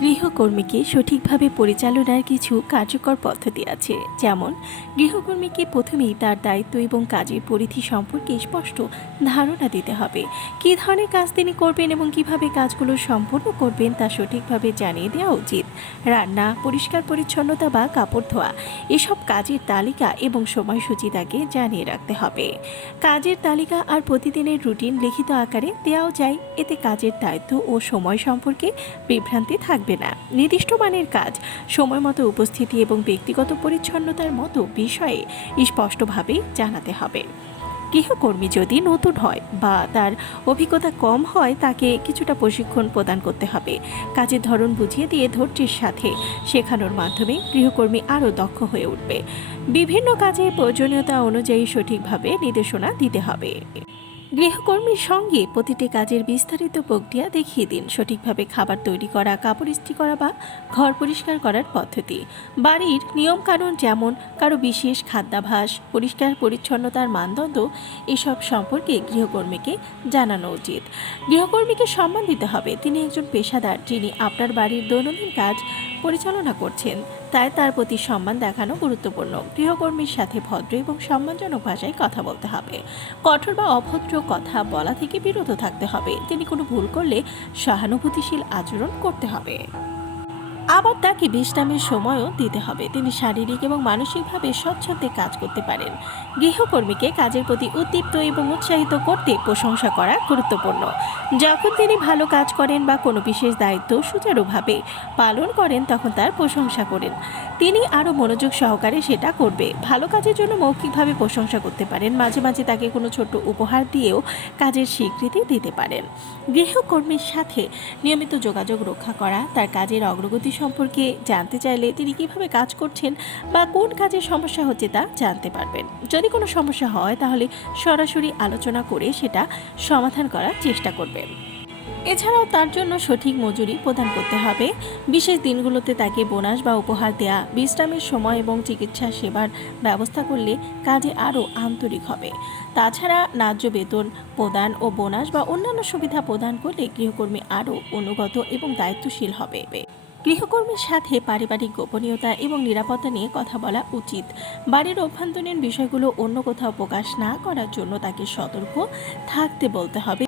গৃহকর্মীকে সঠিকভাবে পরিচালনার কিছু কার্যকর পদ্ধতি আছে, যেমন গৃহকর্মীকে প্রথমেই তার দায়িত্ব এবং কাজের পরিধি সম্পর্কে স্পষ্ট ধারণা দিতে হবে। কী ধরনের কাজ তিনি করবেন এবং কীভাবে কাজগুলো সম্পন্ন করবেন তা সঠিকভাবে জানিয়ে দেওয়া উচিত। রান্না, পরিষ্কার পরিচ্ছন্নতা বা কাপড় ধোয়া, এসব কাজের তালিকা এবং সময়সূচি তাকে জানিয়ে রাখতে হবে। কাজের তালিকা আর প্রতিদিনের রুটিন লিখিত আকারে দেওয়াও যায়, এতে কাজের দায়িত্ব ও সময় সম্পর্কে বিভ্রান্তি থাকবে না। নির্দিষ্ট মানের কাজ সময় মতো উপস্থিতি এবং ব্যক্তিগত পরিচ্ছন্নতার মতো বিষয়ে স্পষ্টভাবে জানাতে হবে। গৃহকর্মী যদি নতুন হয় বা তার অভিজ্ঞতা কম হয়, তাকে কিছুটা প্রশিক্ষণ প্রদান করতে হবে। কাজের ধরন বুঝিয়ে দিয়ে ধৈর্যের সাথে শেখানোর মাধ্যমে গৃহকর্মী আরও দক্ষ হয়ে উঠবে। বিভিন্ন কাজে প্রয়োজনীয়তা অনুযায়ী সঠিকভাবে নির্দেশনা দিতে হবে। গৃহকর্মীর সঙ্গে প্রতিটি কাজের বিস্তারিত প্রক্রিয়া দেখিয়ে দিন। সঠিকভাবে খাবার তৈরি করা কাপড় ইস্ত্রি করা বা ঘর পরিষ্কার করার পদ্ধতি। বাড়ির নিয়মকানুন যেমন, কারও বিশেষ খাদ্যাভাস পরিষ্কার পরিচ্ছন্নতার মানদণ্ড, এসব সম্পর্কে গৃহকর্মীকে জানানো উচিত। গৃহকর্মীকে সম্মান দিতে হবে। তিনি একজন পেশাদার, যিনি আপনার বাড়ির দৈনন্দিন কাজ পরিচালনা করছেন। তাই তার প্রতি সম্মান দেখানো গুরুত্বপূর্ণ। গৃহকর্মীর সাথে ভদ্র এবং সম্মানজনক ভাষায় কথা বলতে হবে। কঠোর বা অভদ্র কথা বলা থেকে বিরত থাকতে হবে। তিনি কোনো ভুল করলে সহানুভূতিশীল আচরণ করতে হবে। আবার তাকে বিশ্রামের সময়ও দিতে হবে। তিনি শারীরিক এবং মানসিকভাবে স্বচ্ছন্দে কাজ করতে পারেন। গৃহকর্মীকে কাজের প্রতি উদ্দীপ্ত এবং উৎসাহিত করতে প্রশংসা করা গুরুত্বপূর্ণ। যখন তিনি ভালো কাজ করেন বা কোনো বিশেষ দায়িত্ব সুচারুভাবে পালন করেন, তখন তার প্রশংসা করেন। তিনি আরও মনোযোগ সহকারে সেটা করবে। ভালো কাজের জন্য মৌখিকভাবে প্রশংসা করতে পারেন। মাঝে মাঝে তাকে কোনো ছোট উপহার দিয়েও কাজের স্বীকৃতি দিতে পারেন। গৃহকর্মীর সাথে নিয়মিত যোগাযোগ রক্ষা করা, তার কাজের অগ্রগতি সম্পর্কে জানতে চাইলে তিনি কীভাবে কাজ করছেন বা কোন কাজের সমস্যা হচ্ছে তা জানতে পারবেন। যদি কোনো সমস্যা হয়, তাহলে সরাসরি আলোচনা করে সেটা সমাধান করার চেষ্টা করবেন। এছাড়াও তার জন্য সঠিক মজুরি প্রদান করতে হবে। বিশেষ দিনগুলোতে তাকে বোনাস বা উপহার দেয়া, বিশ্রামের সময় এবং চিকিৎসা সেবার ব্যবস্থা করলে কাজে আরও আন্তরিক হবে। তাছাড়া ন্যায্য বেতন প্রদান ও বোনাস বা অন্যান্য সুবিধা প্রদান করলে গৃহকর্মী আরও অনুগত এবং দায়িত্বশীল হবে। গৃহকর্মীর সাথে পারিবারিক গোপনীয়তা এবং নিরাপত্তা নিয়ে কথা বলা উচিত। বাড়ির অভ্যন্তরীণ বিষয়গুলো অন্য কোথাও প্রকাশ না করার জন্য তাকে সতর্ক থাকতে বলতে হবে।